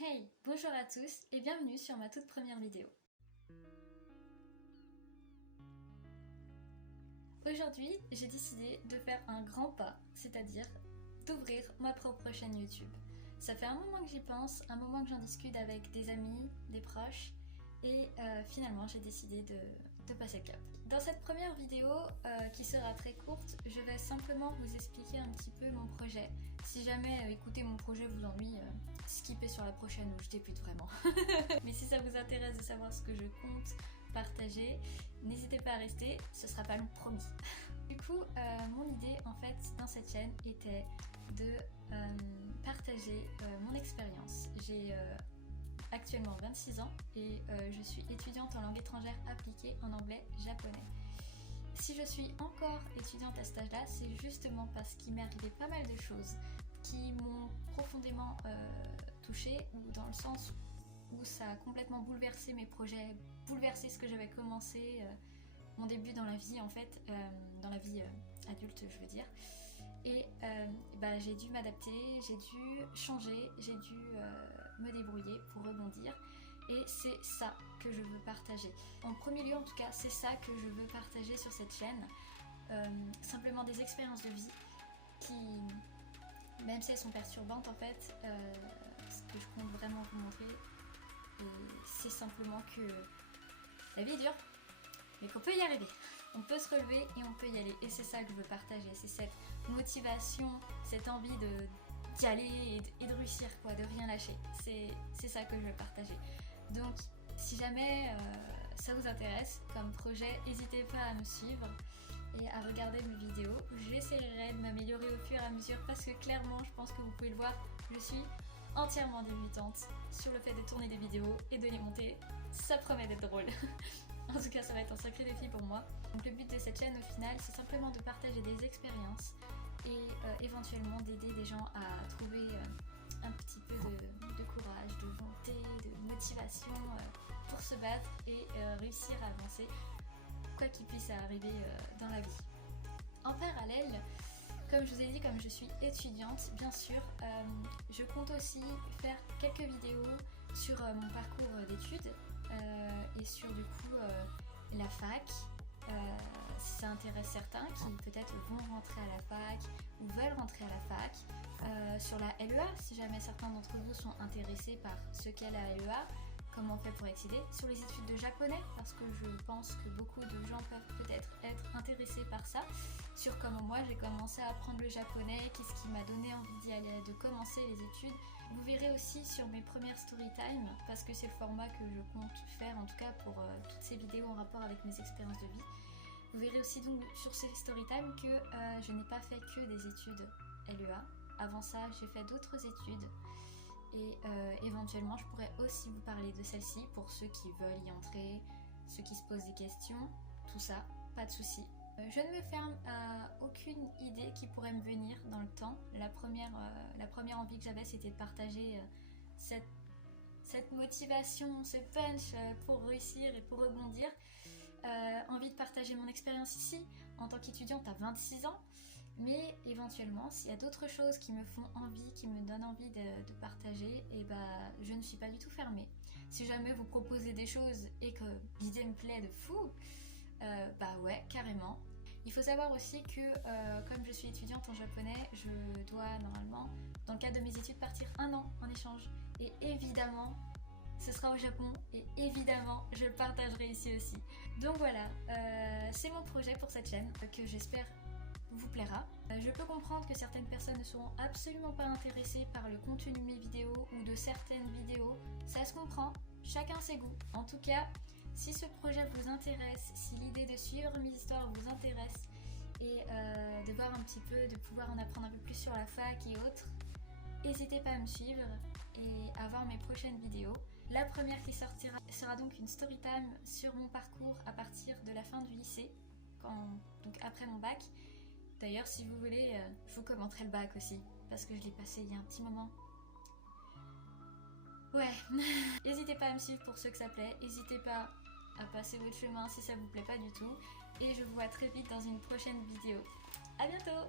Hey, bonjour à tous et bienvenue sur ma toute première vidéo. Aujourd'hui, j'ai décidé de faire un grand pas, c'est-à-dire d'ouvrir ma propre chaîne YouTube. Ça fait un moment que j'y pense, un moment que j'en discute avec des amis, des proches, et finalement j'ai décidé de passer le cap. Dans cette première vidéo, qui sera très courte, je vais simplement vous expliquer un petit peu mon projet. Si jamais écouter mon projet vous ennuie, skippez sur la prochaine où je débute vraiment. Mais si ça vous intéresse de savoir ce que je compte partager, n'hésitez pas à rester, ce sera pas long, promis. Du coup, mon idée en fait dans cette chaîne était de partager mon expérience. J'ai actuellement 26 ans et je suis étudiante en langue étrangère appliquée en anglais-japonais. Si je suis encore étudiante à cet âge-là, c'est justement parce qu'il m'est arrivé pas mal de choses qui m'ont profondément touchée, ou dans le sens où ça a complètement bouleversé mes projets, bouleversé ce que j'avais commencé, mon début dans la vie en fait, dans la vie adulte je veux dire. Et j'ai dû m'adapter, j'ai dû changer, j'ai dû me débrouiller pour rebondir. Et c'est ça que je veux partager. En premier lieu en tout cas, c'est ça que je veux partager sur cette chaîne. Simplement des expériences de vie qui, même si elles sont perturbantes en fait, ce que je compte vraiment vous montrer, c'est simplement que la vie est dure, mais qu'on peut y arriver. On peut se relever et on peut y aller. Et c'est ça que je veux partager. C'est cette motivation, cette envie d'y aller et de réussir, quoi, de rien lâcher. C'est ça que je veux partager. Donc, si jamais ça vous intéresse comme projet, n'hésitez pas à me suivre et à regarder mes vidéos. J'essaierai de m'améliorer au fur et à mesure parce que clairement, je pense que vous pouvez le voir, je suis entièrement débutante sur le fait de tourner des vidéos et de les monter. Ça promet d'être drôle. En tout cas, ça va être un sacré défi pour moi. Donc le but de cette chaîne, au final, c'est simplement de partager des expériences et éventuellement d'aider des gens à trouver un petit peu de courage, de volonté, de motivation pour se battre et réussir à avancer, quoi qu'il puisse arriver dans la vie. En parallèle, comme je vous ai dit, comme je suis étudiante, bien sûr, je compte aussi faire quelques vidéos sur mon parcours d'études et sur du coup la fac, si ça intéresse certains qui peut-être vont rentrer à la fac ou veulent rentrer à la fac, sur la LEA, si jamais certains d'entre vous sont intéressés par ce qu'est la LEA, comment on fait pour accéder, sur les études de japonais, parce que je pense que beaucoup de gens peuvent peut-être être intéressés par ça, sur comment moi j'ai commencé à apprendre le japonais, qu'est-ce qui m'a donné envie d'y aller, de commencer les études. Vous verrez aussi sur mes premières storytime, parce que c'est le format que je compte faire en tout cas pour toutes ces vidéos en rapport avec mes expériences de vie. Vous verrez aussi donc sur ces storytime que je n'ai pas fait que des études LEA. Avant ça, j'ai fait d'autres études. Et éventuellement je pourrais aussi vous parler de celle-ci pour ceux qui veulent y entrer, ceux qui se posent des questions, tout ça, pas de souci. Je ne me ferme à aucune idée qui pourrait me venir dans le temps. La première envie que j'avais, c'était de partager cette motivation, ce punch pour réussir et pour rebondir. Envie de partager mon expérience ici en tant qu'étudiante à 26 ans. Mais éventuellement, s'il y a d'autres choses qui me font envie, qui me donnent envie de partager, et je ne suis pas du tout fermée. Si jamais vous proposez des choses et que l'idée me plaît de fou, ouais, carrément. Il faut savoir aussi que comme je suis étudiante en japonais, je dois normalement, dans le cadre de mes études, partir 1 an en échange. Et évidemment, ce sera au Japon et évidemment je le partagerai ici aussi. Donc voilà, c'est mon projet pour cette chaîne que j'espère vous plaira. Je peux comprendre que certaines personnes ne seront absolument pas intéressées par le contenu de mes vidéos ou de certaines vidéos, ça se comprend, chacun ses goûts. En tout cas, si ce projet vous intéresse, si l'idée de suivre mes histoires vous intéresse et de voir un petit peu, de pouvoir en apprendre un peu plus sur la fac et autres, n'hésitez pas à me suivre et à voir mes prochaines vidéos. La première qui sortira sera donc une storytime sur mon parcours à partir de la fin du lycée, donc après mon bac. D'ailleurs, si vous voulez, je vous commenterai le bac aussi, parce que je l'ai passé il y a un petit moment. Ouais, n'hésitez pas à me suivre pour ceux que ça plaît, n'hésitez pas à passer votre chemin si ça vous plaît pas du tout, et je vous vois très vite dans une prochaine vidéo. À bientôt!